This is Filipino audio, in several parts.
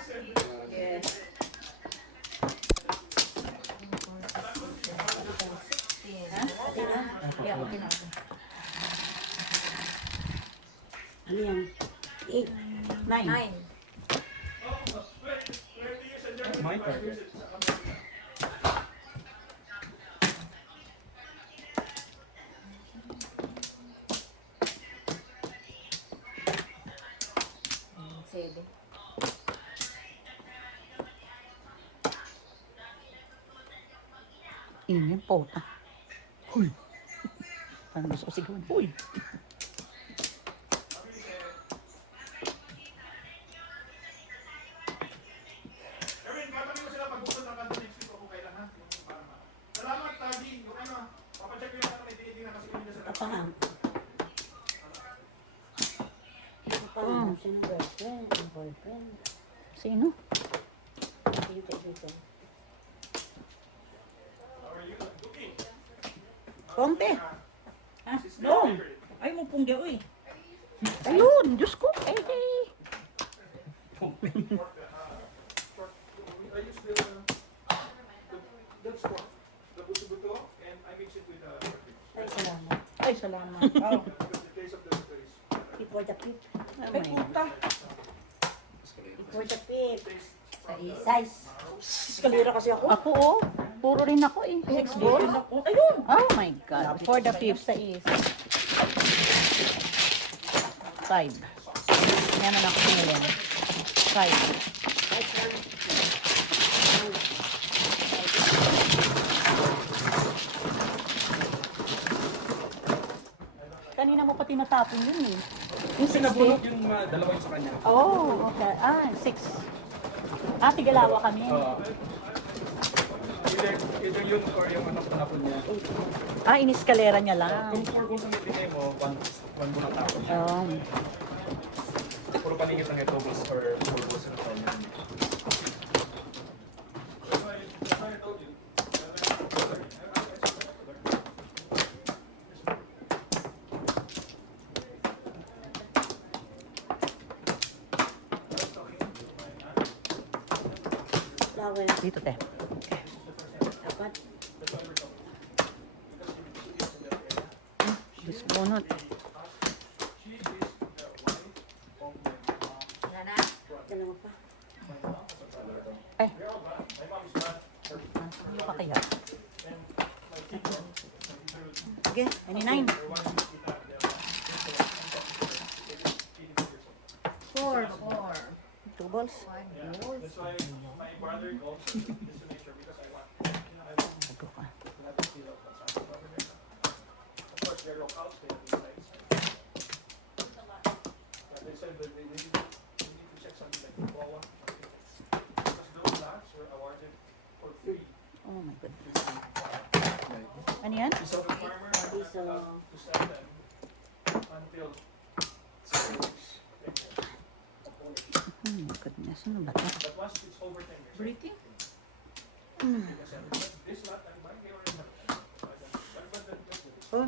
Yes. Ha? Okay na? Yeah, okay na. Ano yan? 8. 9. 9. My target. Seven. Inyan po. Huy. Parang gusto ko sigawan. Huy. Erwin, kapatid mo sila pag-bukod ng kanto next week o kung kailan ha? Yung para ma- Salamat, Tagi. Yung ano, papacheck ko yung ano, may tingin na kasi kung hindi sa Kapahang. Kapahang. Sino girlfriend? Ang boyfriend. Sino? Dito, dito. Konti. Ha? Dong! Ay, mo punggi, uy. Ayun, Diyos ko. Ay, ay. I use that's what the buto-buto and I mix it with Ay, salamat. Ay, salamat. Oh. because the taste of the buto is Before the pip. Oh Ay, my puta. Before the pip. taste Size. Eskalera kasi ako. Ako, oh. Puro rin ako, eh. Next day ako. Ayun! Oh my God. Before the fifth sa is 5. Yan naman ako sinilin. 5. Kanina mo pa tinatapon yun eh. Yung Kasi nabulok yung dalawa yung sa kanya. Oh, okay. 6. Tigalawa kami. Either yun or yung anak na napon niya. Iniskalera niya lang. Kung 4 balls ang ibigay mo, 1 mo na tapon niya. Oh. Puro paningit lang ito, balls or 4 balls na tapon niya. Dito, te. Dapat. Bispunot. Nana? Dalawa pa. Ay. Ano pa kaya? Sige, 99. 4. 2 balls. 1 goal. That's why my brother goes just to make sure because I want Ito ka. to feel of what's on the government. Of course, they're locals, they have these rights. But they said that they need to check something like the COA. Because those lots were awarded for free Oh my God. to the Ano yan? so the farmer to sell them until 6 weeks. Oh my goodness. Ano ba ito? But once it's over 10 years, Breathing? because this lot I'm buying, they already have it. But that's the Oh.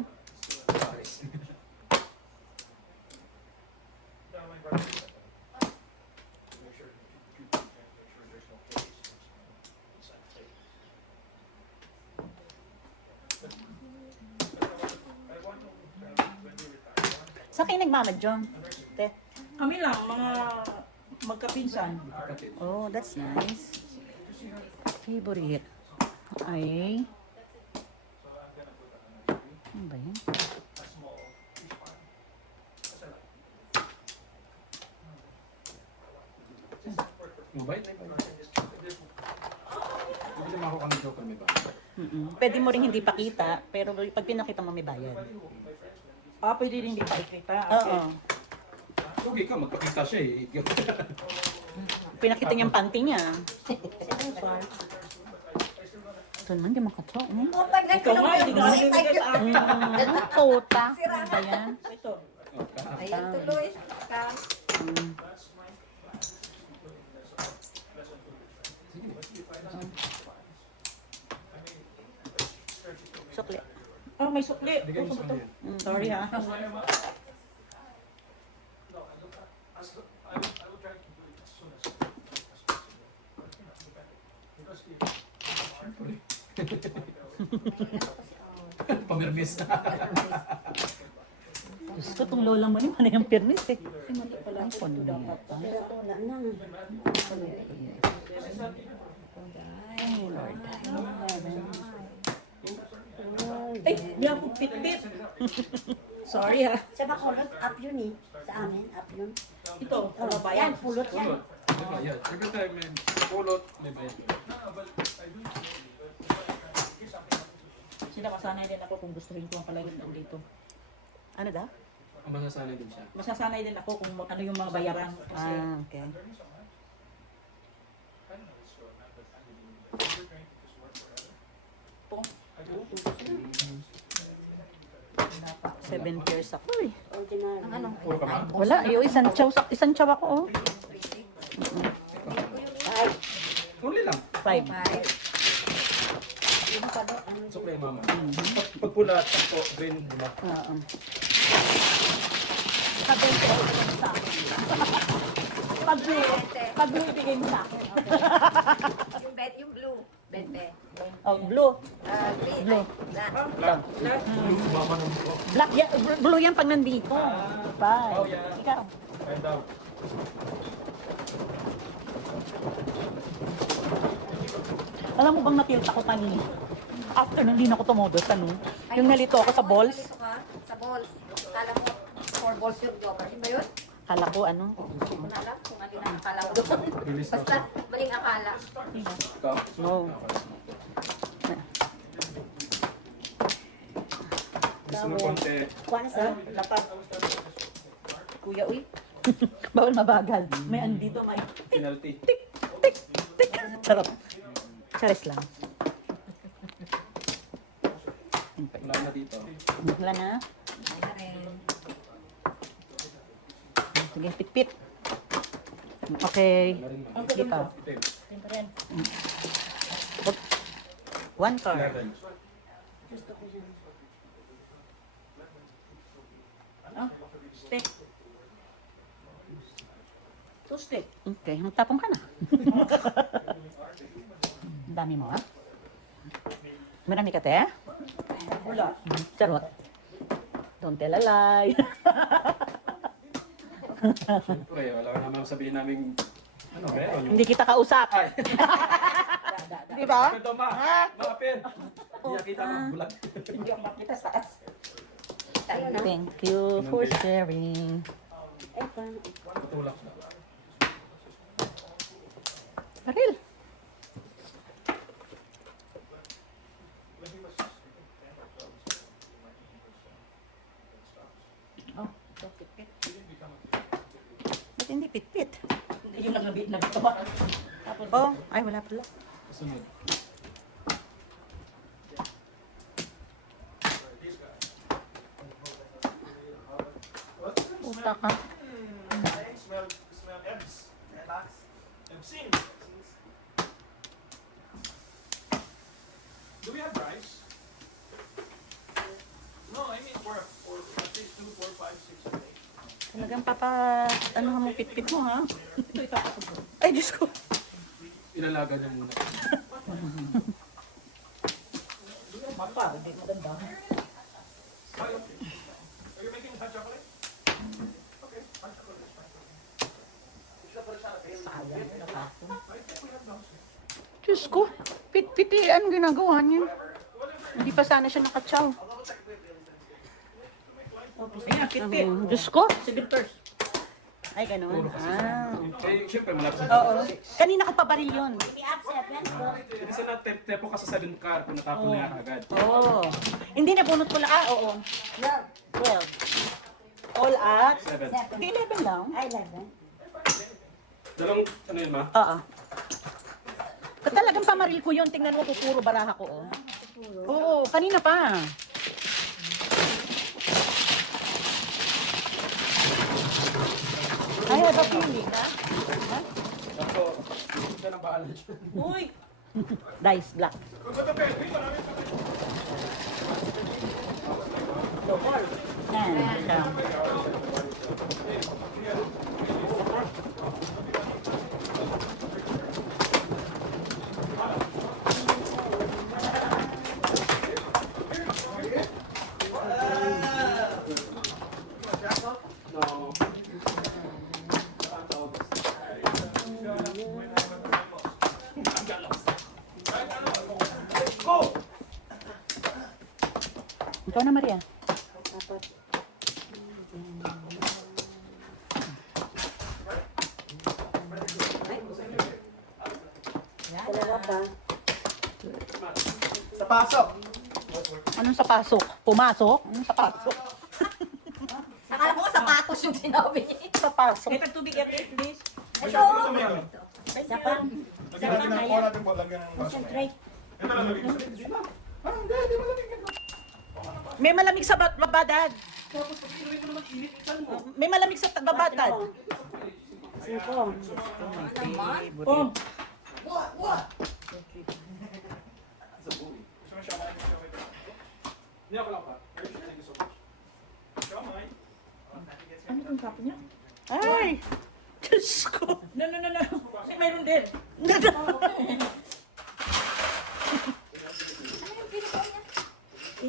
now my brother is to make sure there's no case. It's unsafe. But I want to when we retire. Sa kayo nagmamadyong? Te. Kami lang, mga magkapinsan. Oh, that's nice. Favorite. Ay. Ano ba yan? A small fish pond. That's a lot. Mabait na yung Hindi naman ako kang joke kami ba? Pwede mo rin hindi pakita, pero pag pinakita mo may bayad. Pwede rin di pa ikita. Oo. Okay ka, magpakita siya eh. Pinakita niya yung panty niya. Ito naman, di makatso. Ikaw nga, hindi ka nabibigay sa akin. Tota. Ano ba yan? Ito. Ayan tuloy. Sukli. Oh, may sukli. Bigay mo sa Ito. kanya. Sorry ha. No, I will try to do it as soon as possible. Pamirmis. Gusto itong lola mo yun, ano yung permis eh. Mali pala ako dapat. Pero wala na. Ay, may ako pitbit. Sorry ha. Sa Bacolod, up yun eh. Sa amin, up yun. Ito, Oh, ano ba yan, yan? pulot yan. Pulot. May bayad. Every time may pulot, may bayad. Sila masanay din ako kung gusto rin ko ang palagay na dito. Ano daw? Ang masasanay din siya. Masasanay din ako kung ano yung mga bayaran. Kasi Okay. po, 7 years ako eh. Ordinary. Ang ano? Puro ka ba? Wala, yung isang chow ako oh. Only lang. 5. Yung pa daw, ano So, kay mama. Pag pula, tako, green, diba? Oo. pag blue bigay mo sa akin. Yung bed, yung blue. Bente. Oh, blue. Green. Blue. Black. Black. Mama ng buko. Black yan, blue yan pag nandito. 5. Oh, yeah. Ikaw. And down. Alam mo bang natilt ako kanina? After nung hindi na ako tumodos, ano? Yung nalito ako sa balls. Nalito ka sa balls. Kala mo, 4 balls yung joker. Yun ba yun? Kala ko ano? Hindi ko na alam kung ano yung akala mo doon. Release na. Basta, maling akala. Ikaw? No. Gusto mo konti. kuha na sa Dapat. Kuya, uy. Bawal mabagal. May andito, may Penalty. tik. Charot. Charis lang. Wala na dito. Wala na. Ay na rin. Sige, pitpit. Okay. Wala rin Ang Sige gagawin pa. ko. Itim. Ito rin. 1 card. 11. gusto ko dyan. Ah, stick. 2 stick. Okay, magtapong ka na. Ang dami mo, ha? Marami ka, te? Wala. Charot. Don't tell a lie. Siyempre, wala ka naman sabihin namin, ano, meron yung... Hindi kita kausap. Ay! Di ba? Ito, ma! Mga pen! Hindi nakita mo, bulag. Hindi ako makita sa taas. Tayo na. Thank you for sharing. Eto, Tutulak na. Maril. Oh, ito, pitbit. Ba't hindi pitpit? Hindi yung nagtawa. Tapos, Oh, ay wala pala. Kasunod. Puta ka. Smell Ebs. Ebsin. Do we have rice? No, I mean for at least 2, 4, 5, 6 a day. Talagang papa, ano mo pitpit mo, ha? ito. Ay, Diyos ko. Ilalaga niya muna. Mapa, hindi maganda. Are you making hot chocolate? Okay, hot chocolate is fine. Sayang, nakapon. I think we have those. Diyos ko. Pitpiti, ano ginagawa niya? Hindi pa sana siya nakatsaw. Ayan, pitbit. Diyos ko. 7 pairs. Ay, ganun. Ah. Eh, siyempre, malapit sa... Oo. Kanina ko pa baril yun. may upset yan. Hindi sa tepo ka sa 7 car kung natapon na yan agad. Oo. Hindi na bunot ko lang. Ah, oo. 12. All at? 7. Hindi, 11 lang. Ay, 11. Dalawang, ano yun, ma? Oo. Talagang pamaril ko yun. Tingnan mo, pupuro baraha ko. Oh. Oo, kanina pa. I have a feeling, ha? Ako, siya nang bahala dyan. Uy! Dice black. Yan, ito. Ikaw na, Maria. Apat. Dalawa pa. Sa pasok. Anong sa pasok? Pumasok? Anong sa pasok? Akala ko sapatos yung sinabi niya. Sa pasok. Kaya tubig yan, please. Ito, ito. Isa pa. Lagyan natin ng cola din po. Lagyan ng baso. Concentrate. Ito lang, lagyan sa hindi na. Hindi, hindi malamig yan. May malamig sa babadad. Tapos pag inuwi mo naman init, itan mo. May malamig sa babadad. Cinco. Oh, Gusto mo siya, kumain mo siya. Hindi ako lang pa. Thank you so much. Kamay. Ano yung kapo niya? ay! Diyos ko. No. Mayroon din.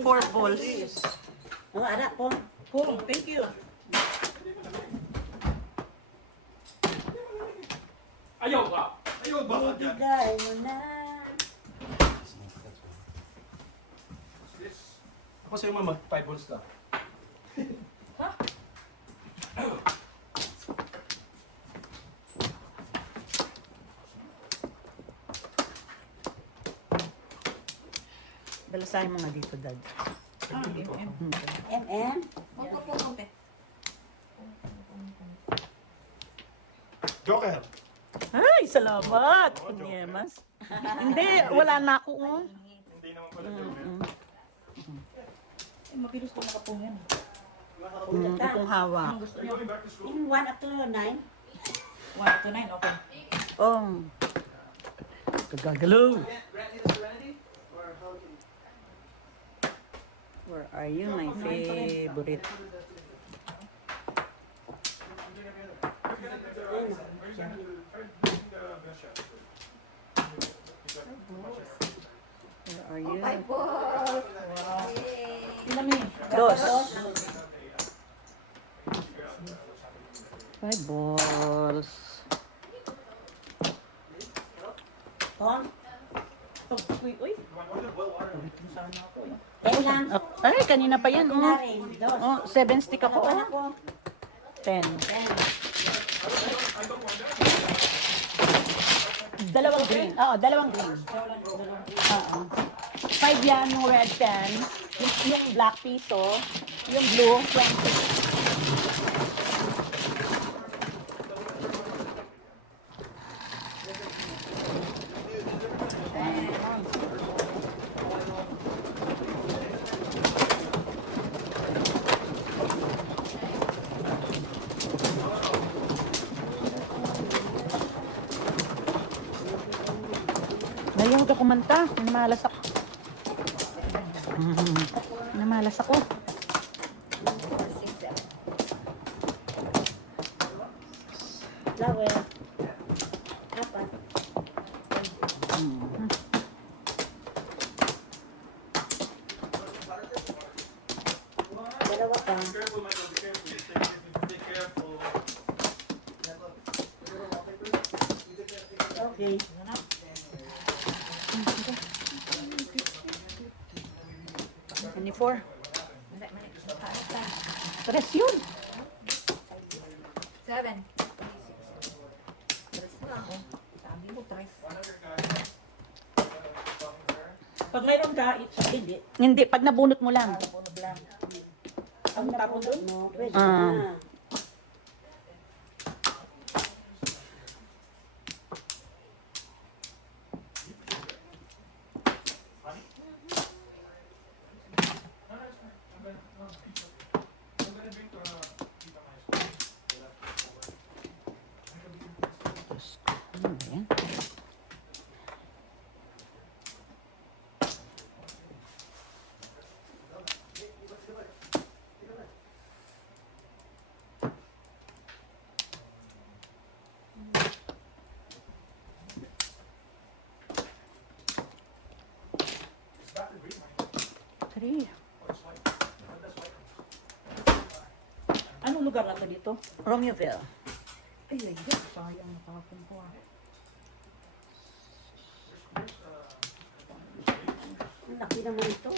Four balls. Oh, ara po. Oh, thank you. Ayaw ba? Ayaw ba? Ibigay mo na. Ako sa'yo mama, 5 balls ka. Balasahin mo nga dito, Dad. MM. Magpupulong te. Joker. Ay, salamat. Kunyemas. Hindi, wala na ako. Oh. Hindi naman pala Joker. Ay, mapilos ko nakapong yan. Itong hawak. Anong gusto niyo? Going back to school? In 1 up to 9. 1 to 9, okay. Oh. Kagagalaw. Where are you, my favorite? Where are you? Five balls. Ilami. Dos. 5 balls. Tom. Uy. Kung saan ako eh. 10 lang. Ay, kanina pa yan. Na Oh. rin. Dos. Oh, 7 stick ako. Ano Oh. po? 10. 10. Dalawang green. Oo, dalawang green. Oo. 5 yan, yung red 10. Yung black piso. Yung blue, 20. Nayawag ako kumanta. Namalas ako. Namalas ako. Flower. Apat. Dalawa pa. Careful, Michael. Be careful. Be careful. Okay. Any 4? Tres yun. 7. Sabi mo, 3. Pag mayroon ka, hindi. Hindi, pag nabunot mo lang. Punod lang. Ang napulot mo, pwede Ah. na. Ano ba yan? Three. Anong lugar na to dito? Romeoville. Ay, sayang nakapon ko ah. Ang laki naman ito.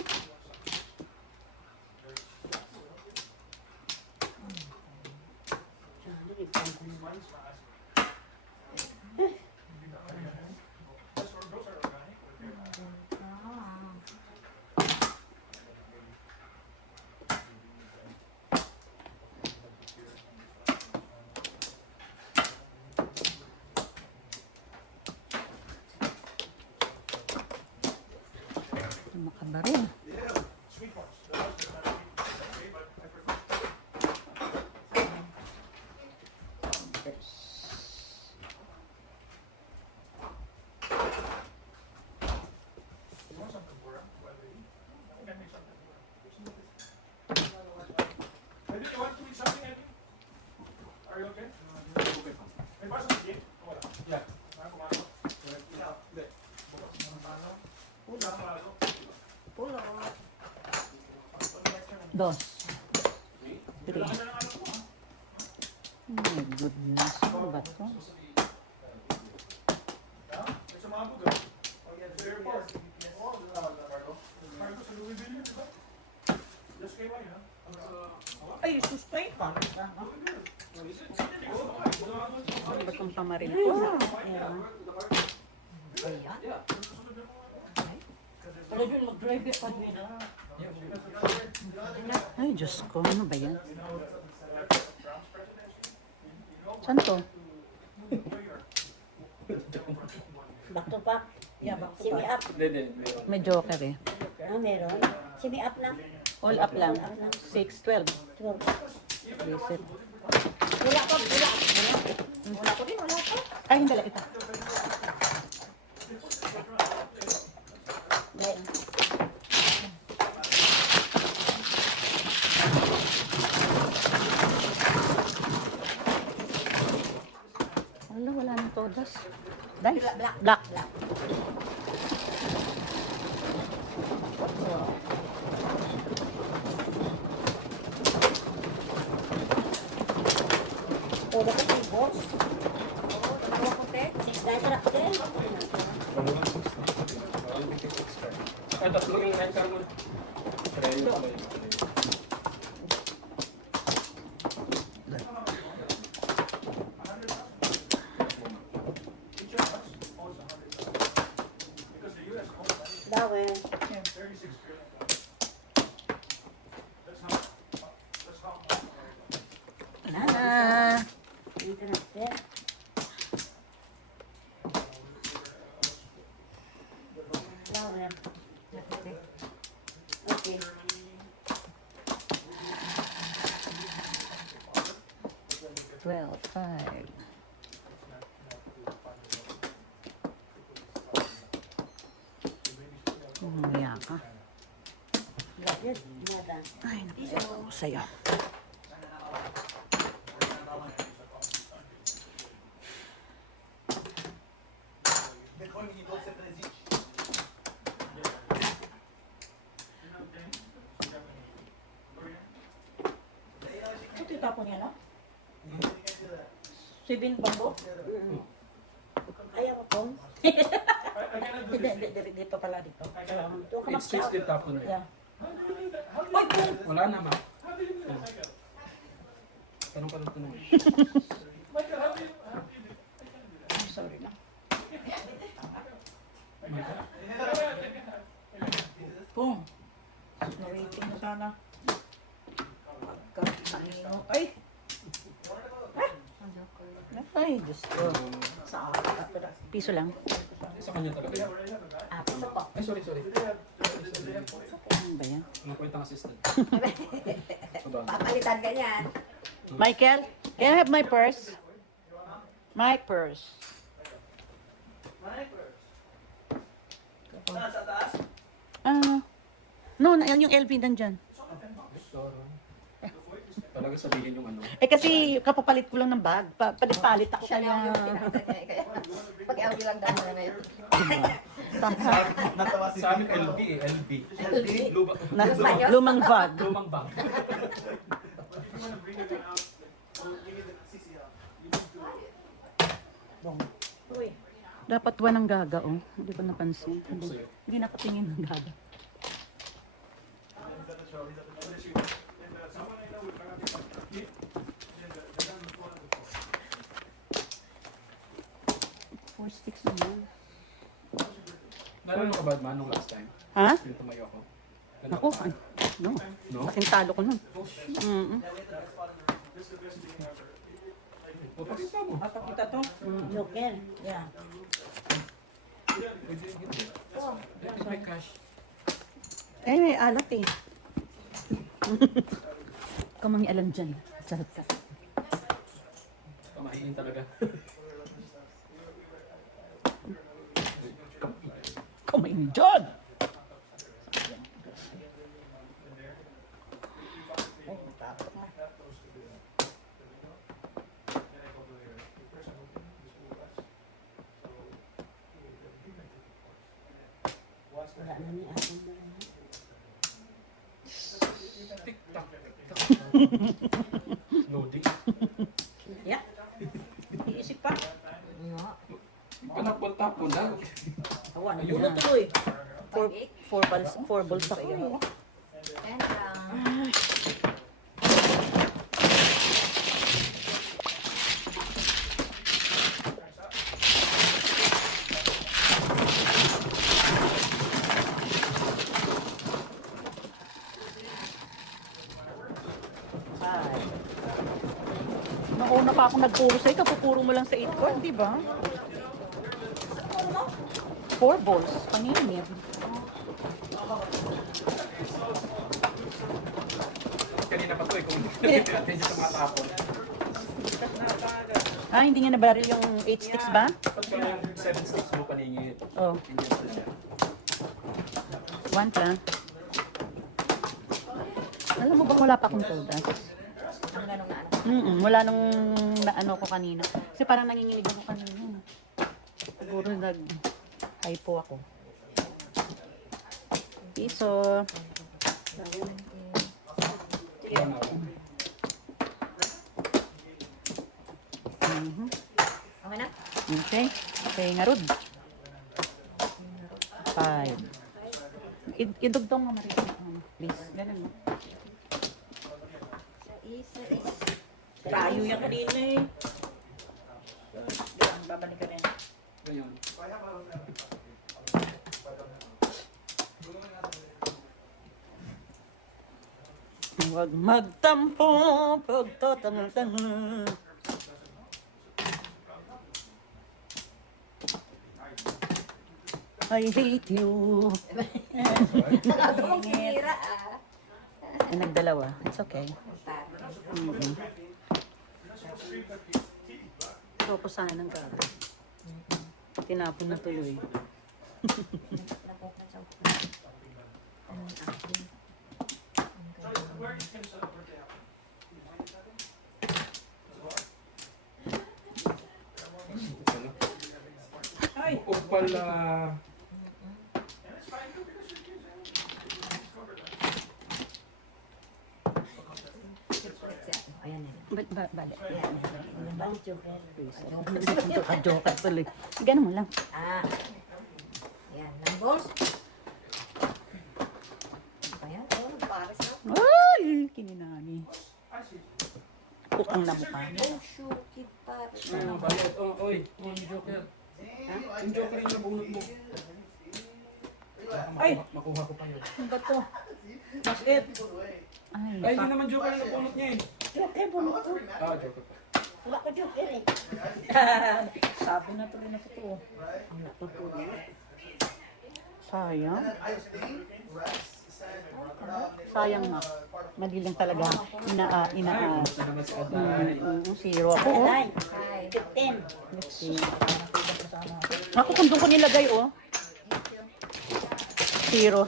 Makabaril. Maybe you want to eat something, Eddie? Are you okay? May pasok sa gym? O wala? Yeah. Pumasok? Hindi. Pulo. Dos. Three. Oh my goodness. Ano ba to? May sumabog, ah. Sa airport. Cargo sa Louisville, di ba? Just came by, ha? Ay, sustain pa. Ano ba itong pamaril ko? Pwede yun mag-drive pa din. Ay, Diyos ko. Ano ba yan? Saan to? Back to back. Yeah, back to Simi back. up. Hindi, meron. May joker eh. Ah, meron. Simi up lang. All up lang. 6, 12. 12. Visit. Wala pa, wala. Wala ko din, wala pa. Ay, hindi lang ito. Dahil, Wala, wala nang todas. Dice. Black. wala ka si boss. Wala ko te. 6 guys na te. Ay, tatlo yung line car mo. Try mo pala yun. Dawel. Ah. Dito na te. Dawel. Okay. Twelve, 5. Umaya ka. Grabe, nada. Ay, naku, sa'yo. Ito itapon niya na? 7 bambo? Ayaw mo po. Hindi, dito pala dito. Ito ka It's 6 din tapon eh. Yeah. Wala na, ma. Tanong pa rin ito naman. Sorry lang. Pong. Narrating na sana. Magkasangingot. Ay! Ay, Diyos ko. Sa akin. Piso lang. Sa kanya talaga. Piso po. Ay, sorry. Ano ba yan? Ano po itang assistant? Papalitan ka niyan. Michael, can I have my purse? My purse. No, yung LV nandyan. Talaga sabihin yung ano. Eh kasi kapapalit ko lang ng bag. Palit ako Siya lang kaya. yung pinakagaya. Pag-audio lang dahil na ngayon. Sa amin, LB eh. LB. Lumang bag. Lumang bag. Dapat walang gaga, oh. Hindi ko napansin. Hindi nakatingin ng gaga. 4 sticks naman. Nalala ka ba, man, nung last time? Ha? Yung tumayo ako. Ako, no. No? Kasing talo ko nun. O, pakita mo. Papakita to. Joker. Yeah. May cash. Eh, may alat eh. Kamang alam dyan. Charot ka. Pamahiin talaga. Kumain dyan! Wala na ni akin na. Tik-tak. Loading. Yeah. Iisip pa. Nga. Panakbal-tapon lang. Awa na Ayun niya. na tuloy. 4 balls ako. And, Nauna pa ako nagpuro sa'yo, kapupuro mo lang sa 8 cord, di ba? 4 balls, panginip. Kanina pa to eh, kung hindi natin sa matapon. Ah, hindi niya nabaril yung 8 sticks ba? Pag yung 7 sticks mo paningit, Oh, hindi na siya. 1 lang. Alam mo ba, wala pa akong todas. ang ganong na ano. Wala nung naano ko kanina. Kasi parang nanginginig ako kanina. Siguro nag-hypo ako. Piso. Okay na? Okay. Okay, ngarod. 5. Idugtong mo, Marita. Please. Ganun mo. Isa. Layo yan kanina eh. Yan, babalik ka rin. Ngayon. Huwag magtampo pagtatangal-tangal. I hate you. Nakabang kinira ah. Ay, nagdalawa. It's okay. Ito ko sana ng gabi. Tinapon na tuloy. Ay, O pala. Ayan na. Balik. Ayan ba? Joker. Joker tuloy. Ganun mo lang. Ah. Yan. Ng balls. Ayan. Oh, nagpares na. Ay! Kininani. Pukang na mukha. Oh, shoot. Kid pares. Ano, bayad. Oh, oy. Oh, yung joker. Yung joker yung nabunot mo. Ay! Makuha ko pa yun. ang bato. That's it. Ay, Ay, hindi naman joker yung nabunot niya eh. Joker, bunot ko. Ah, joker pa. Wala ko joker eh. Sabi na tuloy na ito. sayang. Sayang na. Mali lang talaga. Ay, gusto naman si Aday. Zero ako. Oh. Nine. Hi. 15. Ako kung doon ko nilagay, oh. Zero.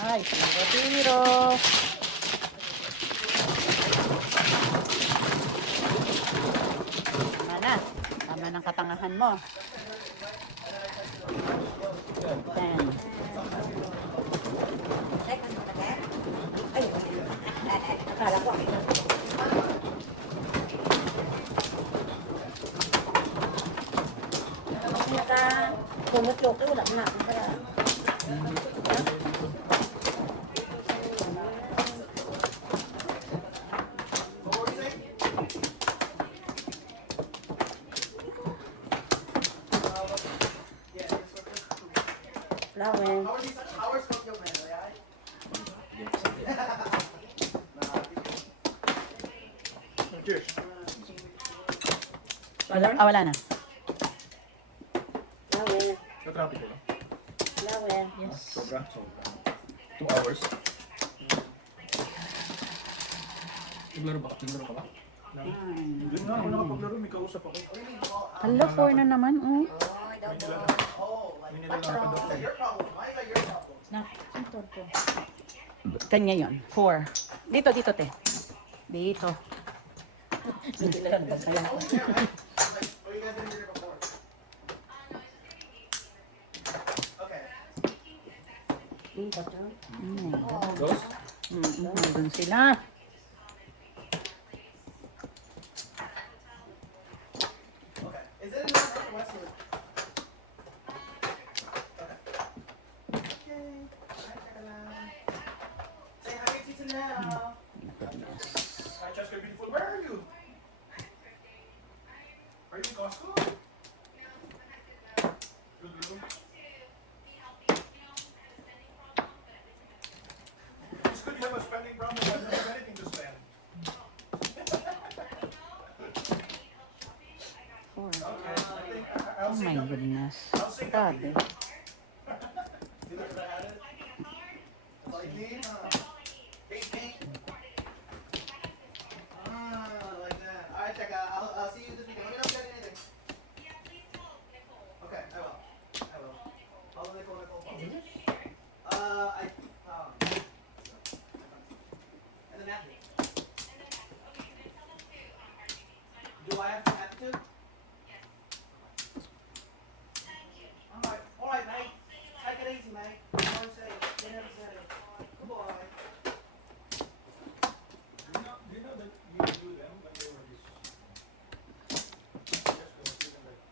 Ay, zero. Tama na. Tama ng katangahan mo. 10. Second mo na kaya? Ay, akala ko. Ako naka pumutlok eh, wala na ako kaya. Tawel. Cheers. Wala na. Tawel. Sa-traffic ko lang. Tawel. Yes. Sobra. 2 hours. Naglaro ba? Naglaro ka ba? Doon nga ako nakapaglaro, may kausap ako. Hala, 4 na naman, oh. May nilalang pa daw. Na, sintor ko. Kanya yon 4. Dito, te. Dito. Hindi lang kaya. Dito to. Dos? Doon sila. Hi, Cheska Beautiful. Where are you? Are you in Costco? Good, good. It's good you have a spending problem. I don't have anything to spend. Okay, I think I'll Oh see my you. goodness. I'll sync up with Grabe. you. See that I had it? Like me, big pink. Like that. Alright, check out. I'll see you this weekend. Let me know if you got anything. Okay, I will. Follow Nicole. And the napkin. Do I have to have to? Alright, mate. Take it easy, mate. Don't say it. They never said it. Goodbye. Do you know that you do them when they were this?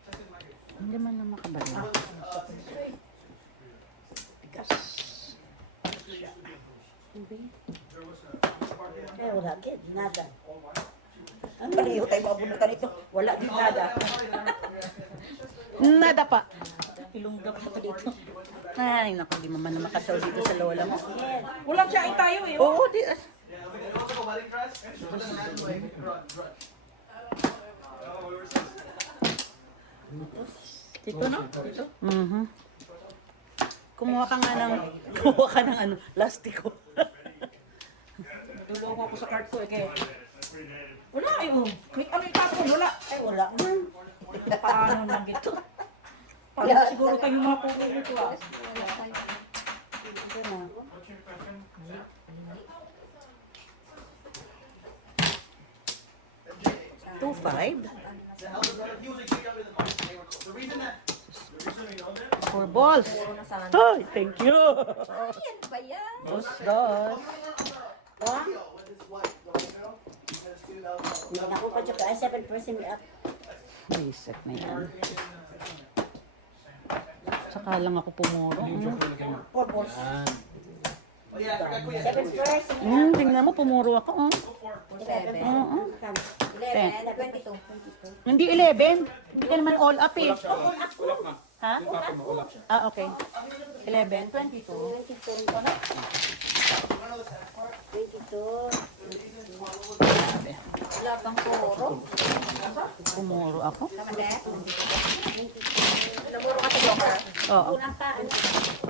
Just in my case. Hindi man na makabalik. Tigas. There was a party on Eh, wala kid. Nada. Ang pareho tayo mabunutan ito. Wala din nada. Nada pa. Ilunggap na pa dito. Ay, naku, di mo man na makasyaw dito sa lola mo. Walang siya tayo eh. Oo, di. Yeah, it was like a wedding dress, but then it had like grunge. Oh, we were so Dito no? Dito. Mhm. Kumuha ka ng ano, lastiko. Tulungan ako sa card ko eh. Kaya. Wala eh. Oh. Quick ano yung tapon? Wala. Ay, wala man. Paano lang dito? Paano siguro kayo mga puro ko ah. Ito na. What's your question? 2.5 The elder brother, he was a year younger than mine. They were close. The reason we know that, for balls. Ay, thank you. Yan ba yan? Dos. with his wife, the white girl, he has $2,000. Hindi na ako pa tsaka. Ay, 7% up. Reset na yan. Saka lang ako pumuro. For balls. Oh yeah, I forgot Kuya. 7%. Tingnan mo, pumuro ako. Oh. 11. Oo. 11. 22. Hindi 11. Hindi ka naman all up eh. Ha? Ah, okay. 11, 22. 22. Ito na. 22. Grabe. Wala bang puro? Pumuro ako. Tama na? Laburo ka sa Joker. Oo. Unang pa.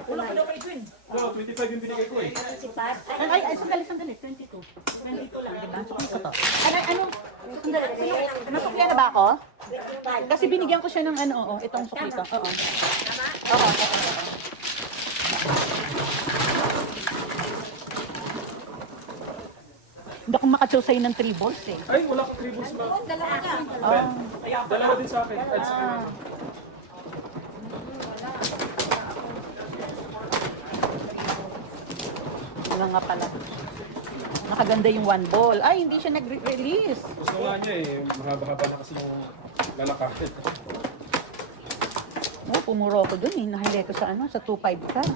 Wala ka daw kay Twin. No, 25 yung binigay ko eh. Si Pat. Ay, sandali. 22. 22 lang, diba? Sukli ko to. Ano? Sandali. Nasukli na ba ako? Kasi binigyan ko siya ng ano, oo, itong sukli ko. Oo. Oo. Hindi ako makachusay ng 3 balls eh. Ay, wala kang tribbles ba? Dalawa din sa akin. At sa akin. Wala nga pala. Nakaganda yung 1 ball. Ay, hindi siya nag-release. Gusto nga niya eh. Mahaba-haba na kasi yung lalakarin. Oh, pumuro ako dun eh. Nahili ko sa ano, sa 2.5 car.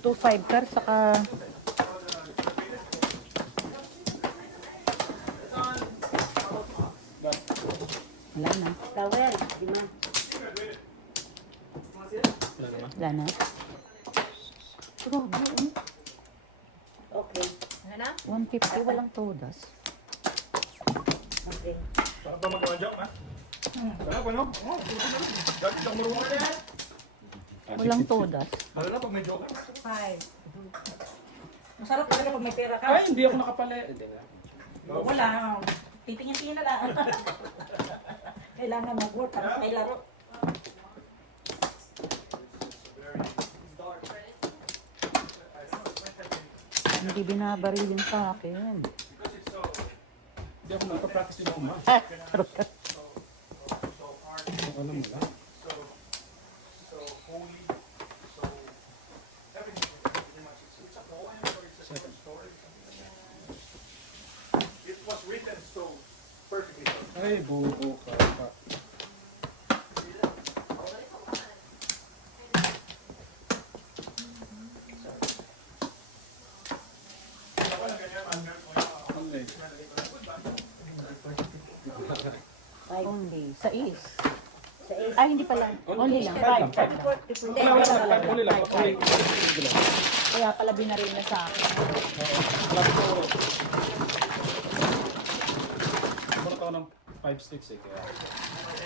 2.5 car, saka... Wala na. Tawel. Lima. Wala naman. Wala na. Grabe. Okay. Ano na? 150, walang todas. Okay. Sarap ba magawa joke, ha? Sarap, ano? Oo, dati lang marunong na yan. Walang todas. Lalo na pag may joke. 5. Masarap talaga pag may pera ka. Ay, hindi ako nakapala. Hindi nga. Wala. Titingin-tingin na lang. Kailangan mag-work para may laro. Hindi binabarilin sa akin. Hindi ako nagpa-practice din ako, ma. Charot ka. Alam mo lang. So holy, so everything pretty much. It's a poem or it's a story. It was written so perfectly. Ay, buo ka. Only. Sais. Sa is. Ay, hindi pala. Only lang. Five. Hindi. Uli lang. Kaya pala binaril na sa akin. Bunot ako ng 5 sticks eh. Kaya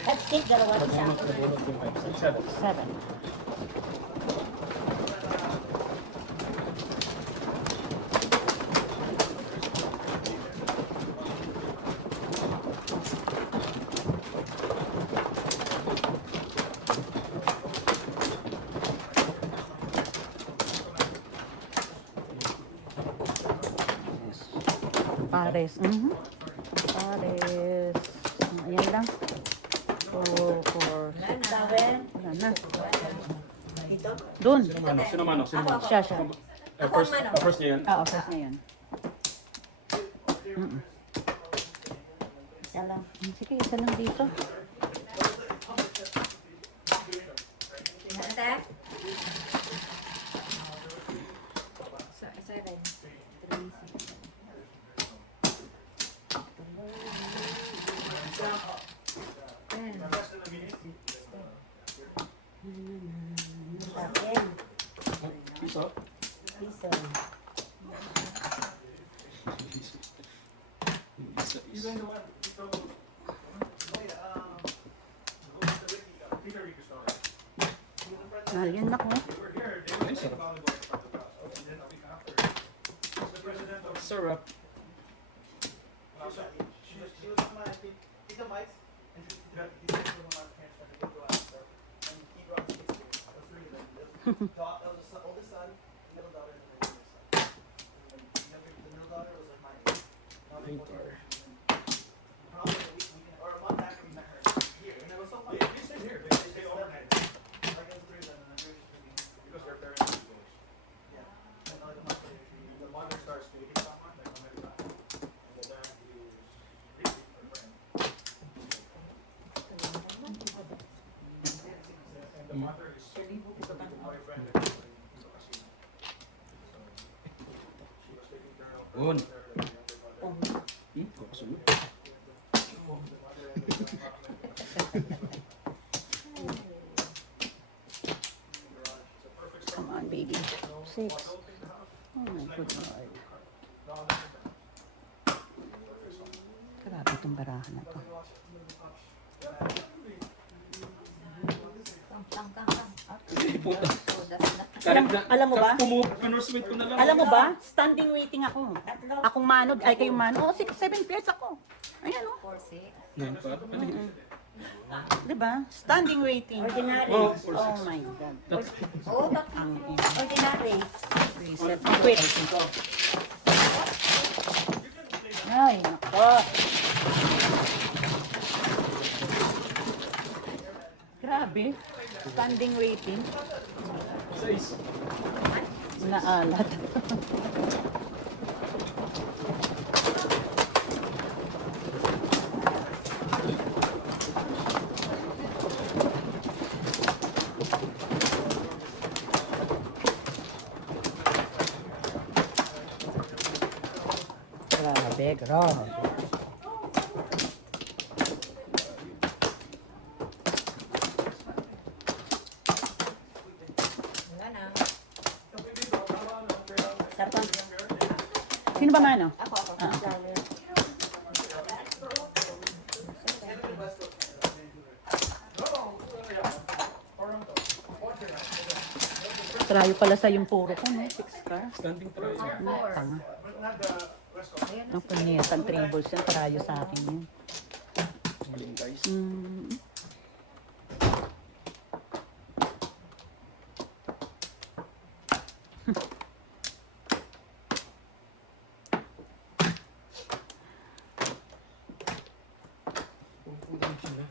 At stick, dalawa isa. nabunot yung 5 sticks. 7. Pares. Pares. Ayan lang. 2, 4, 6. Seven. Wala na. Dito. Doon. Sino mano? Siya, siya. First niya yan. Oo, first na yan. Isa lang. Sige, isa lang dito. Ate? Seven. Akin. Piso? Piso. Even the one, so, Peter Rico story. Mahal yan ako. We're here, they were playing volleyball in front of us. And then a week after, the president of Syrup. She was on my Tito Mike's, and he said to my parents that they go to Alaska, and he brought me kids here. There was three of them. There was that was the oldest son, the middle daughter, and the youngest son. And the middle daughter was like my age. Now they're both here. Probably a weekend or a month after we met her here, and it was so funny. They stay here, they stay overnight. Like it was three of them, and then we were just drinking. Because their parents are Jewish. Yeah. And like a month later, The mother starts dating someone, like America. And the dad is dating her friend. And the mother is the boyfriend that she was in. She was taking care of her Un. mother, the younger brother. Kasunod. The mother and the grandmother. Come on, baby. 6. Oh my good Lord. Grabe itong barahan na to. Alam mo ba? Pinursweet ko na lang. Alam mo ba? Standing waiting ako. Akong manod, ay kayong manod. Oh, 6, 7 pairs ako. Ayan oh. 4, 6. Nine pa? Diba? Standing waiting. Ordinary. Oh, Oh my God. Oo, Ang Ordinary. reset. Quit. Ay, nako. Grabe. Standing waiting. 6. Naalat. Grabe, grabe. Wala na. Sino ba mano? Ako. Ah, okay. Trayo pala sa yung puro ko, no? 6 car. Standing try. Tanga. Not the rest of it. Ang punitan, tribbles yan. Trayo sa akin yun. Maling guys. Mm. Kulang sila.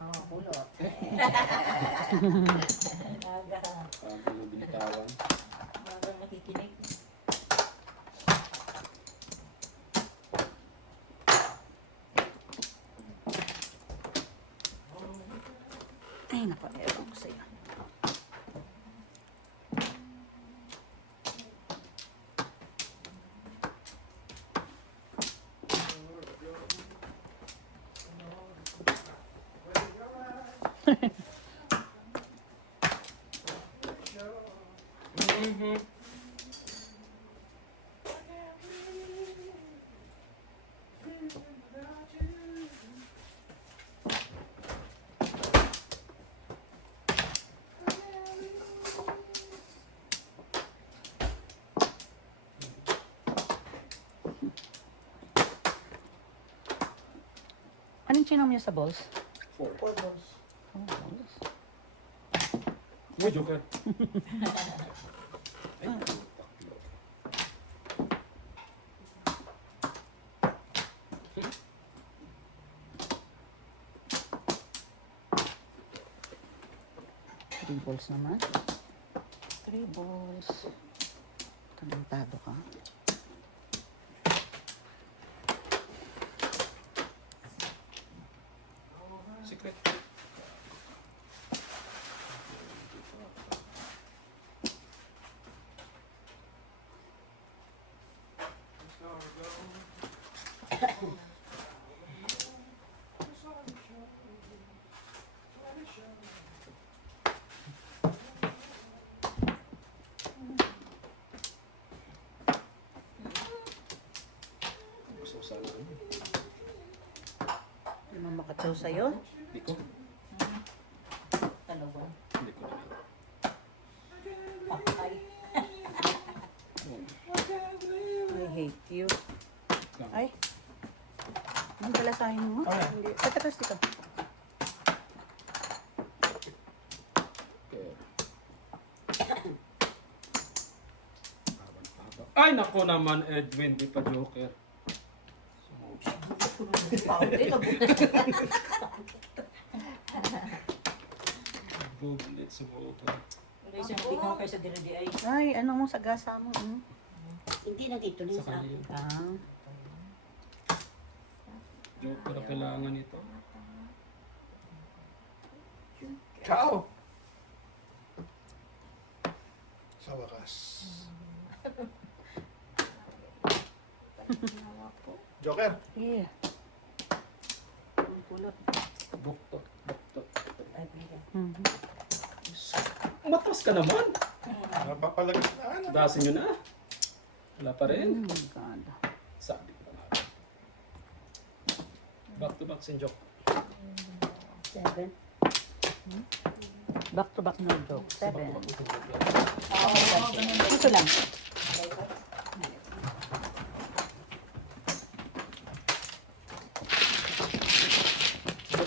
Oh, kulot. Parang binitawan. Magang nakikinig. Ay, naku, ewan ko sa'yo. Anong chinom niya sa balls? 4 balls. Oh, balls. Uy, joker. Ay, Three balls naman. 3 balls. Talentado ka. secret. Gusto ko sana. Hindi mo makatsaw sa'yo. Hindi ko. Talaga. Hindi ko. Patay. I hate you. Ay. Anong balasahin mo? Hindi. Patakas dito. Okay. Ay, nako naman, Edwin. Di pa joker. Buglit, sumuka. Wala siyang tingnan kayo sa diridi ay. Ay, ano mo sa gasa mo? Hmm? Hindi na dito rin Sa sa akin. kanya. Ah. Joker ang kailangan ito. Ciao! Sa wakas. Joker! Yeah. Ang kulot. Buktot, buktot. Mhm. Matras ka naman. Napapalag na ano? Dasin nyo na. Wala pa Oh rin. my God. Sabi ko na. Back to back sin joke. 7. Back to back no joke. 7. Back to back sin joke. Ito lang.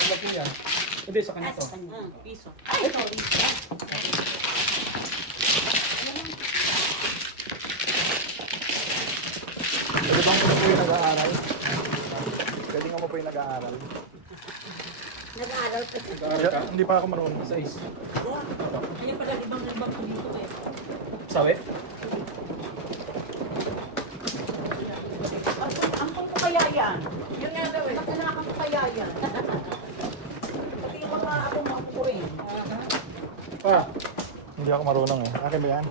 Back mo yan. Hindi, sa kanya to. Piso. Ay, sorry. Pwede bang mo po yung nag-aaral? Pwede nga mo po yung nag-aaral? Nag-aaral pa. Nag-aaral ka? Hindi pa ako marunong. Sa is. Kaya pala libang ko dito eh. Sawi? Ang kung kaya yan. Yun nga daw eh. Magkanakan ko kaya yan. Pati yung mga ako makukurin. Pa. Hindi ako marunong eh. Akin ba yan?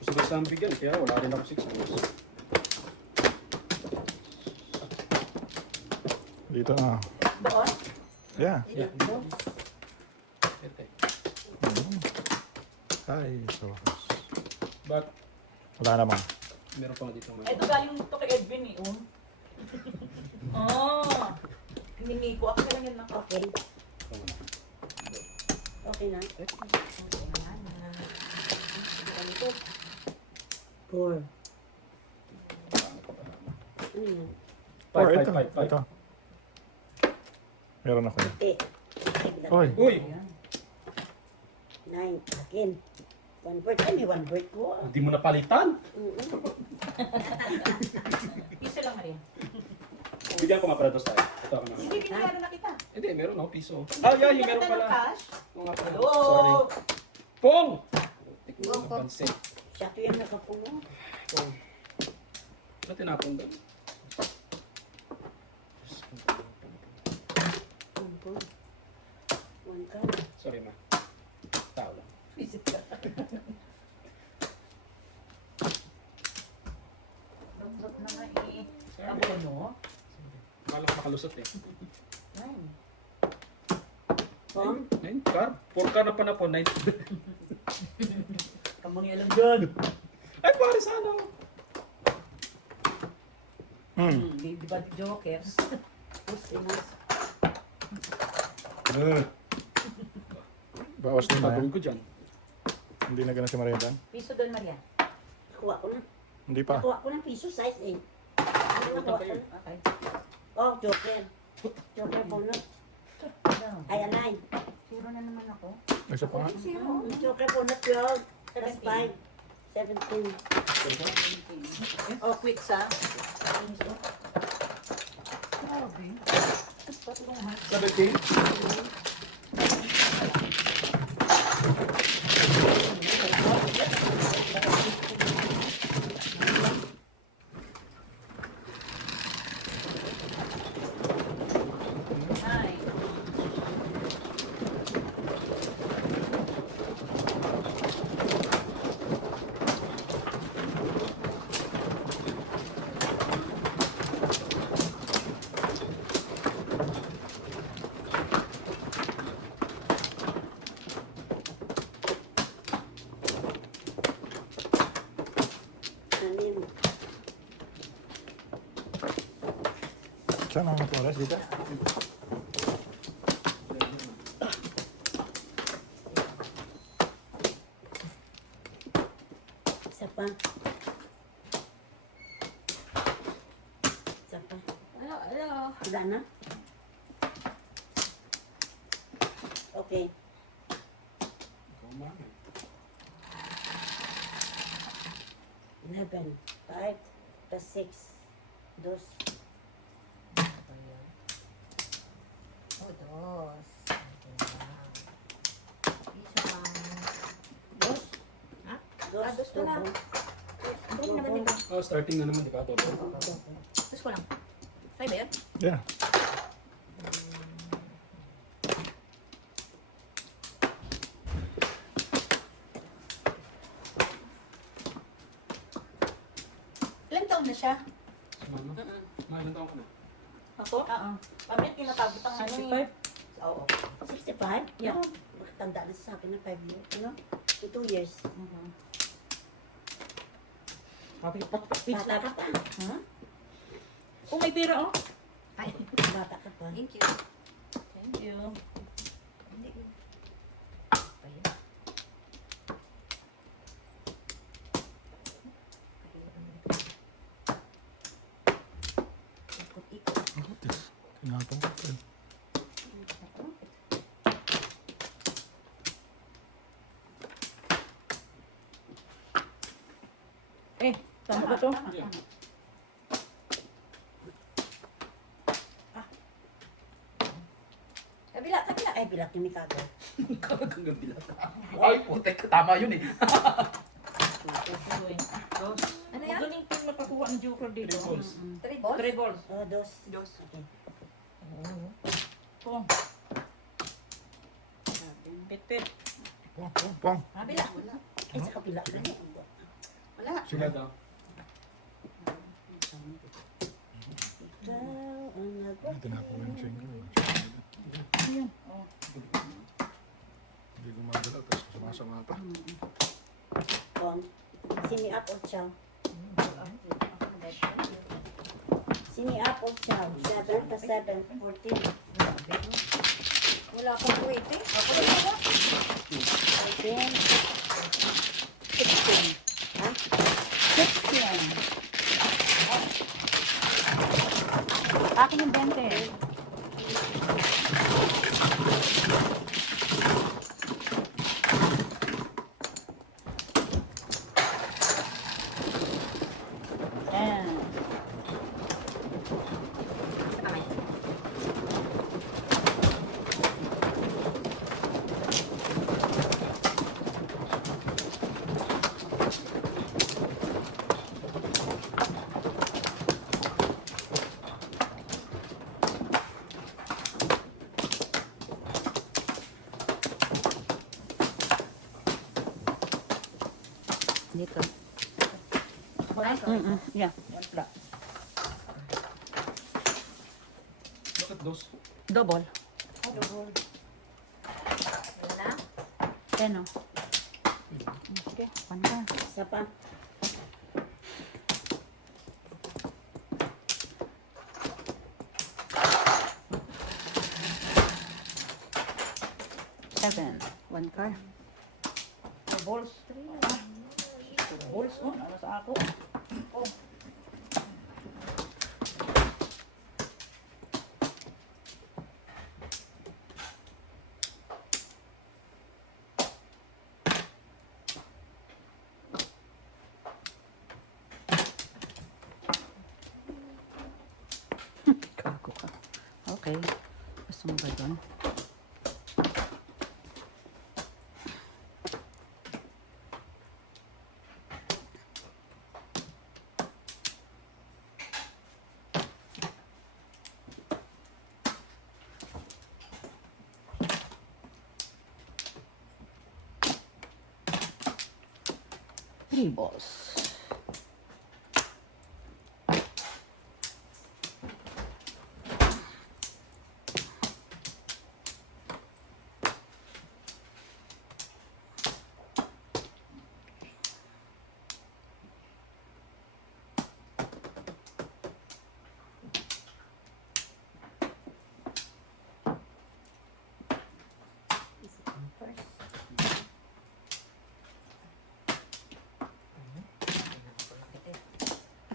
Susunod sa bigyan, kaya wala rin ako 6 balls. Dito na. Doon? Yeah. Yeah. Boss. Ete. Ay, so. But, Wala naman. meron pa nga dito. Ito galing to kay Edwin eh, Oh. Hiningi ko. Ako na lang yan na. Okay. Okay na. Four. Ano yun? Or Five, ito. five, five. Ito. Meron ako yan. Eight. Uy. Uy! 9. Akin. One word. Ay, may one word ko. Hindi mo napalitan. Piso lang, Maria. Bigyan ko nga pala doon tayo. Ito ako na. Hindi, binigyan na kita. Hindi, meron ako piso. Ah, yeah, yung Bigyan meron kita ng pala. cash. Oo nga pala. Oo. Sorry. Pong! Hindi ko napansin. Siya to yung nakapuno. Pong. Ano tinapon doon? One ka. Sorry, ma. Tao lang. Visit ka. Lugod na nga eh. Abono? Akala ko makalusot eh. Nine. Pong? 9 car? 4 car na pa na po. 9. Kamu niya alam dyan. Ay, pare sana. Di ba jokers? Pusinas. Bawas din na Babong yan. ko dyan. Hindi na ganun si Maria Dan. Piso doon, Maria. Nakuha ko na. Hindi pa. Nakuha ko ng piso size eh. Nakuha ko na. Okay. Oh, joker. Joker po na. Ay, anay. Zero na naman ako. Isa pa nga. Joker po na 12. Plus 5. 17. Oh, quick sa. Grabe. 17? Nine. Anim. Saan ang oras dito? Isa pa. Isa pa. Wala na? Okay. Kumain. 11. 5 plus 6. Dos. Oh, dos. Piso pang... Dos. Ha? Dos. Dos pa na. Ano naman din ba? Oh, starting na naman, di ba? Todo. Dos ko lang. Five ba yan? Yeah. Ilan taon na siya? Si mama? Ma, ilan taon ka na? Ako? Oo. Pamit kinatagot ang ano eh. Oo. 65? Yeah. Tanda na sa akin na 5 years. Ano? 2 years. Sabi ko, Bata ka pa. Ha? Oh, may pera oh. Ay, Bata ka pa. thank you. Thank you. Hindi. Ayun. Ikot-ikot. Tinapon ko pa. Eh, tama ba to? Yeah. Kabila, kabila. Ay, bilat yung Mikado. Hanggang bilang ka. Ay, putek. Tama yun eh. Ano yan? Magaling pang napakuha ang joker dito. Three balls. Three balls? Three balls. Oh, dos. Dos. Okay. Pong. Pit-pit. Pong, pong, pong. Kabila. Wala. Ay, sa kabila. Wala. Sila daw. Ikaw ang nag- Tinapon ko yung finger. Ayan. Oh. Hindi gumagalaw, tapos sumasama pa. Kon. Sini up or chow? Sini up or chow? 7 to 7, 14. Wala akong weight eh. 14. 16. Ha? 16. Akin yung 20. Ayan. Dito. Yeah. Wala. Bakit dos? Double. Wala. Ano? Sige, panta. Isa pa. Seven. One car. Balls. Balls, oh. Nala sa ako. Oh. Kago ka. Okay. Gusto mo ba doon? Three balls.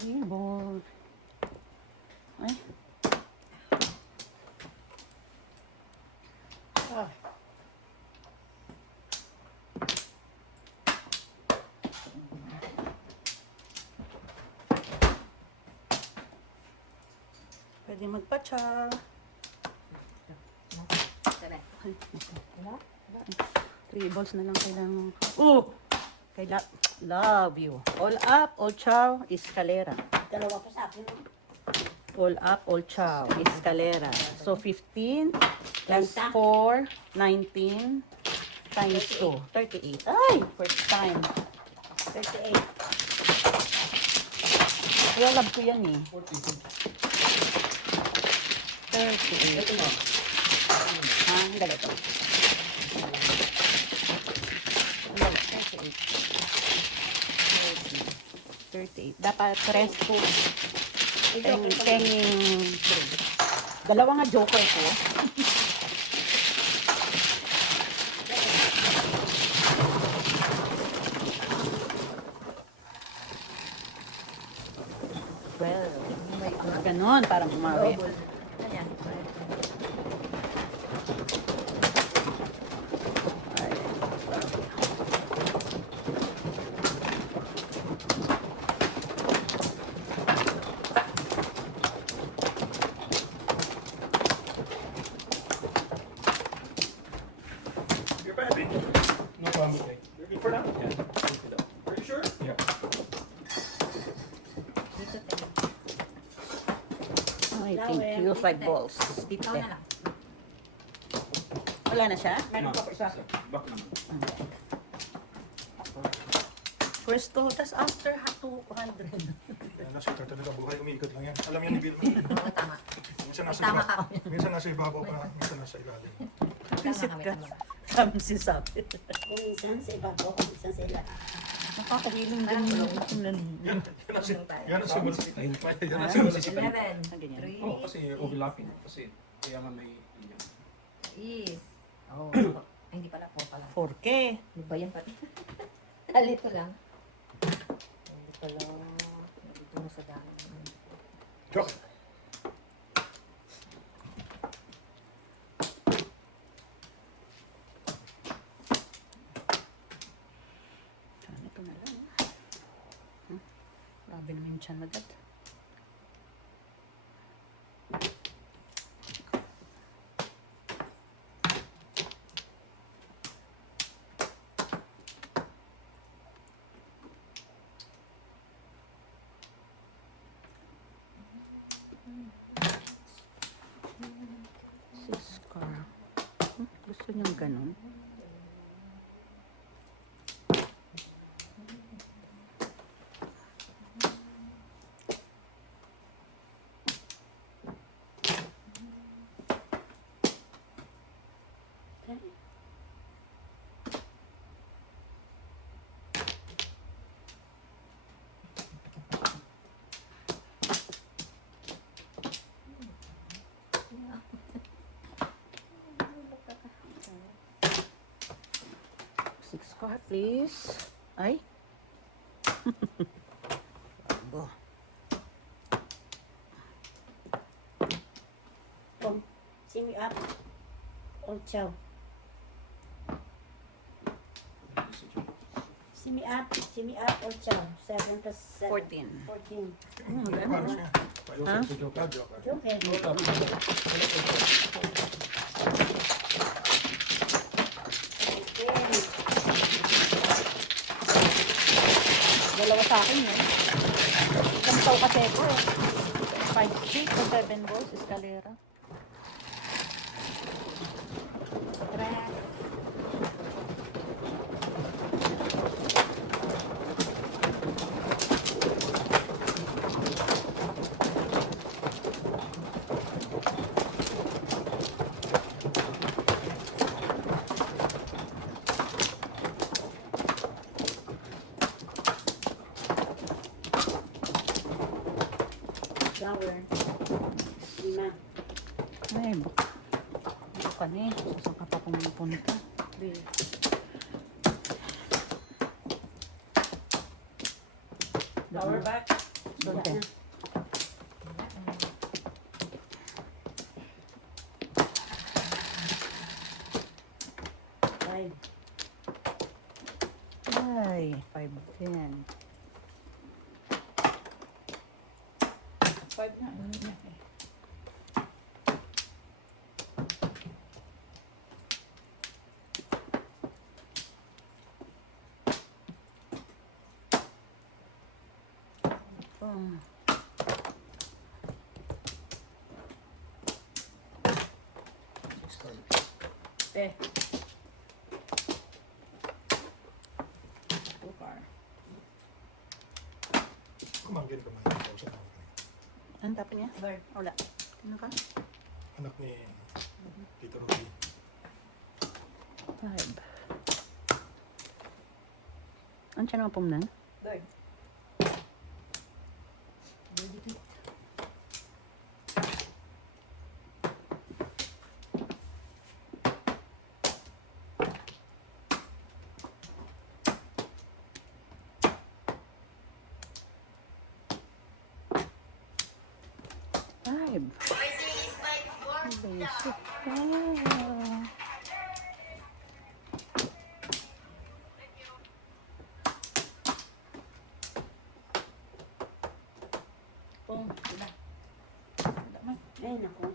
Three balls. Ay. Pwede magpa-chow. Ay, wala. Three balls na lang kailangan. Oh! Love you. All up, all chow, escalera. Dalawa pa sa akin. All up, all chow, escalera. So 15 plus 30. 4, 19 times 2, 38. Ay, first time. 38. Kaya love ko yan eh. 38. Ah, dali ito. Dali, 38. 38. Dapat rest ko. Tenging. Dalawa nga joker ko. Well, ganon, parang umawi. Ayan. You're fine, babe. No problem, okay. You're good for now? Yeah. Are you sure? Yeah. Dito tayo. I think you 5 balls. Ikaw na lang. Wala na siya? Meron pa po isa. Back naman. pwesto, tas after 200. Yan, nasa talaga buhay, umiikot lang yan. Alam yan ni Vilma. Oo, tama. Minsan nasa Tama ibabaw, ka. minsan nasa ibabaw pa, minsan nasa ilalim. Isip Tama ka. kami, tama. Kami si Sabi. Kung minsan sa ibabaw, kung minsan sa ilalim. Nakakahiling din yung Yan ang simula. Yan ang simula. 11. ganyan. 3. Oo, kasi overlapping. Kasi kaya nga may... Is. Oh. Ay, hindi pala. 4 pala. 4K. Ano ba yan pati? Alito lang. Hindi pala. Dito na sa dami. Joke. Ito na lang. Grabe naman yung tiyan agad. Six car. Gusto niyang ganun? Six car, please. Ay. Abo. Kung simi up, old chow. Simi up, old chow. 7 plus 7. 14. 14. Paano siya? Ha? Joke. Joke. Okay. Dalawa sa akin eh. Isang tao kasi ko eh. 5 feet o 7 balls, escalera. Flower. 5. Ay, baka na eh. Saan ka pa pumupunta? Power back. Doon din. Five. Ay, 5-10. 5 na. Ano na eh. Oh. Eh. 2 car. Kumangkin ka man. Kausap ako. Ano tapos niya? Bird. Wala. Ano ka? Anak ni Tito Rudy. 5. Ano siya naman pumnan? Bird. Five. Basic. Ah. Pum. Diba? Daman. Ay, naku.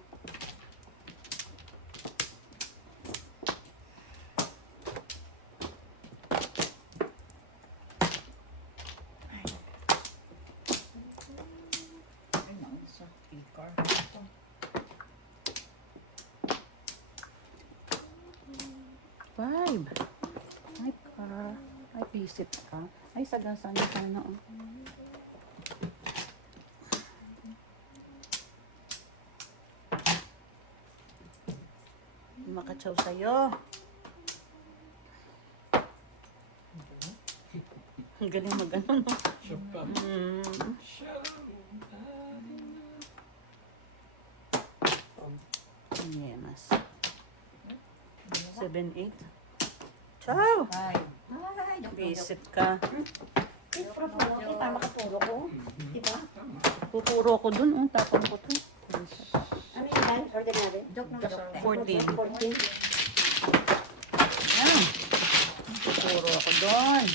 Ay, mga isa. 3 car. Five. Five car. Five Visit ka. Ay, sagasa niya sana. Oh. Makatsaw sa'yo. Ang galing mag-ano, no? Siya pa. Yemas. 7-8. Ciao! Ay. Visit ka. Kita makapuro ko. Diba? Pupuro ko dun, oh. Tapon ko to. Ano yung ban? Ordinary? 14. 14. Yan. Pupuro ako dun.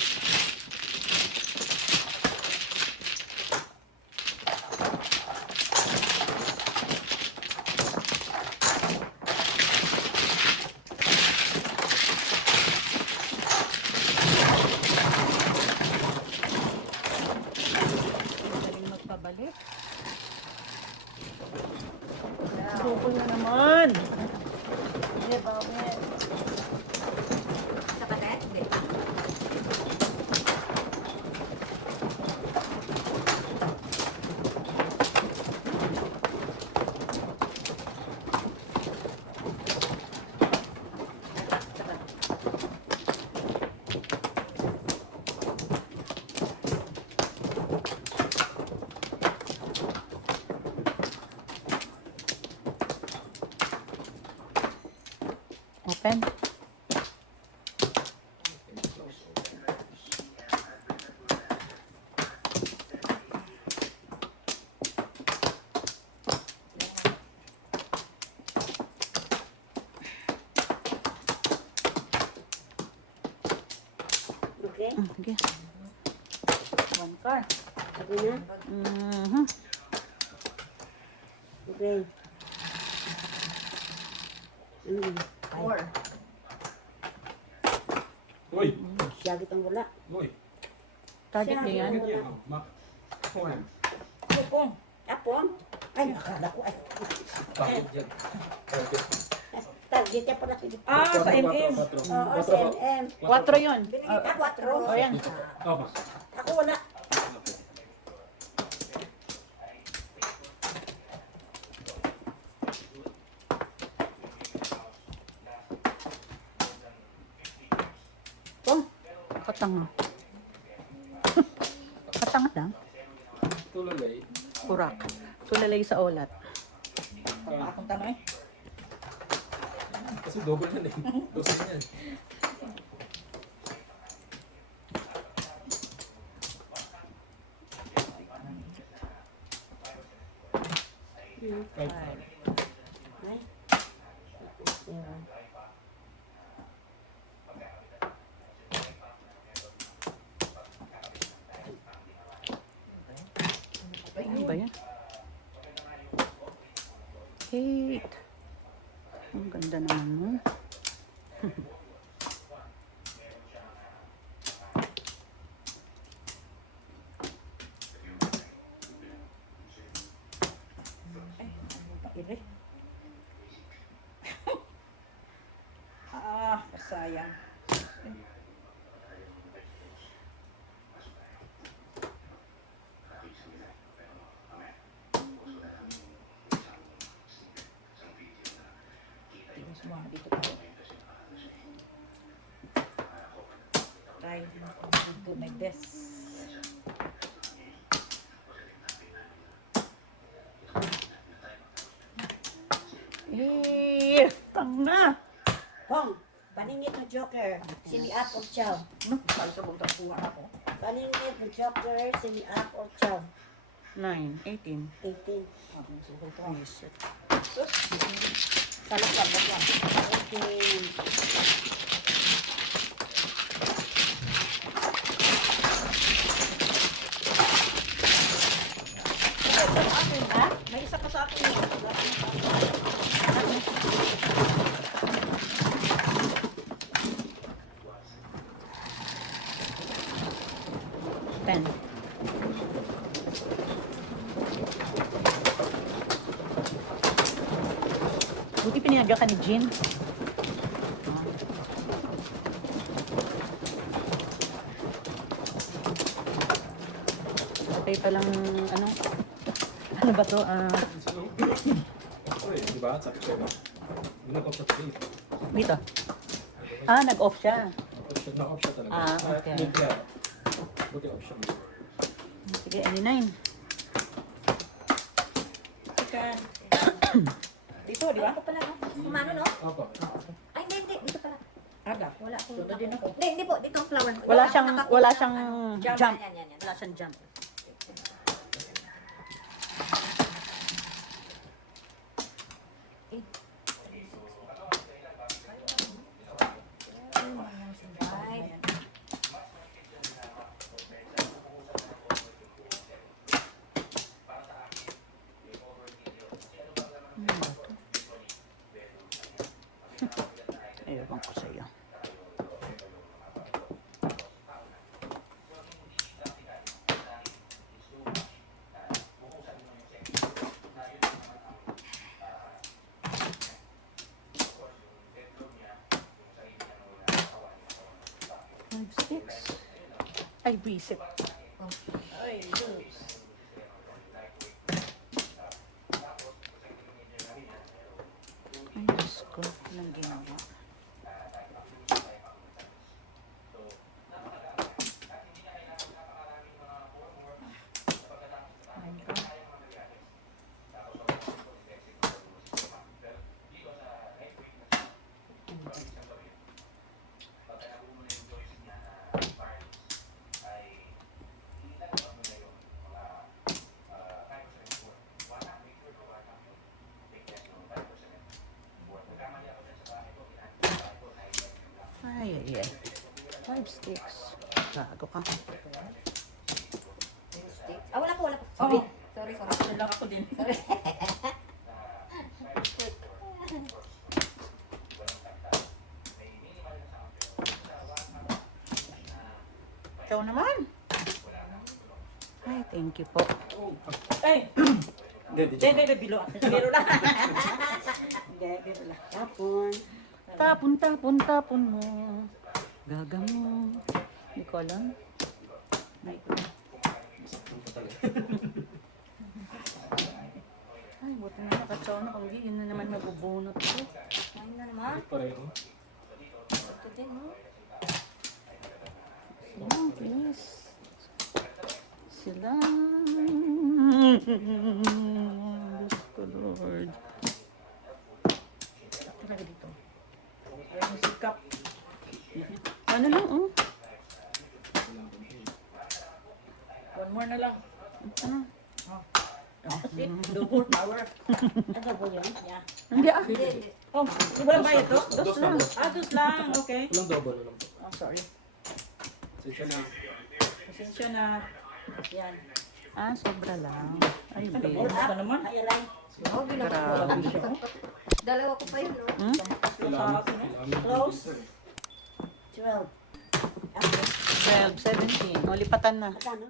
Galing magpabalik. Bukol na naman. Hindi, bakit? Sa patet? Hindi. Open. Okay? Okay. One card. Sabi na? Mhm. Okay. Four. Uy! Siyagit ang wala. Uy! Target niya yan. Yan, oh. Map. Form. Kupong. Apon? Ay, nakala ko. Ay, Bakit yan? Okay. target niya pala. Ah, sa MM. Oo, sa MM. 4 yun. Binigay ka 4. O yan. Oh, mas. Ako wala. Oh, katanga. Katanga lang. Tulalay. Kurak. Tulalay sa olat. Akong tanong eh. Kasi double yan eh. Dosin yan. Five. Ay. Ano ba yan? 8. Ang ganda naman mo. Pakili. Ah, sayang. Tingnan semua dito tayo. Try to do my best. Eh, tanga. Hong, paningit ng Joker. Sili up or chow. Sabi sa bugtang kuha ako. Paningit ng Joker. Sili up or chow. 9, 18. 18. Sabi ng sugal ko. Visit. Salak lang. 18. Ha? May isa pa sa akin. Pen. Buti pinayaga ka ni Jean. Okay palang, ano ba to? Di ba? Sa picture. Binag-off siya today. Dito. Nag-off siya. Nag-off siya talaga. Okay. Buti off siya. Sige, any 9. Dito, di ba? Ako pala, no? Kumano, no? Opo. Ay, hindi. Dito pala. Aga. Wala akong... Sunod din ako. Hindi po. Dito ang flower. Wala siyang jump. Yan. Wala siyang jump. Ay. Ewan ko sa'yo. Five, six. Ay, reset. Ay, Diyos. Ay, Diyos ko. Anong ginawa? Ay, ay, ay. 5 sticks. Gago ka. Wala po. Oo. Sorry. Sunod lang ako din. Ikaw naman. Ay, thank you po. Ay! Hindi, Hindi, bilo. Biro lang. Hindi, biro lang. Tapon mo. Gaga mo. Hindi ko alam. Ay, ay, buti na nakatsaw na. Kung di, yun na naman mabubunot ko. Ayun na naman. pareho. Ito din, no? Silang, please. Silang. Diyos ko, Lord. Talaga dito. Ayaw mo sikap. Ano lang, oh? One more na lang. Ano? Double power. Ano po yun? Yeah. Hindi ah. Hindi. Oh, wala ba ito? Dos lang. Dos lang. Okay. Walang double, walang double. Oh, sorry. Sensya na. Pasensya na. Yan. Sobra lang. Ay, Ano, babe. bonus ka naman? Oh, ginawa ko. Grabe. Dalawa ko pa yun, no? Hmm? Sa akin, eh. Close. 12. 12, 17. O, lipatan na. Ano?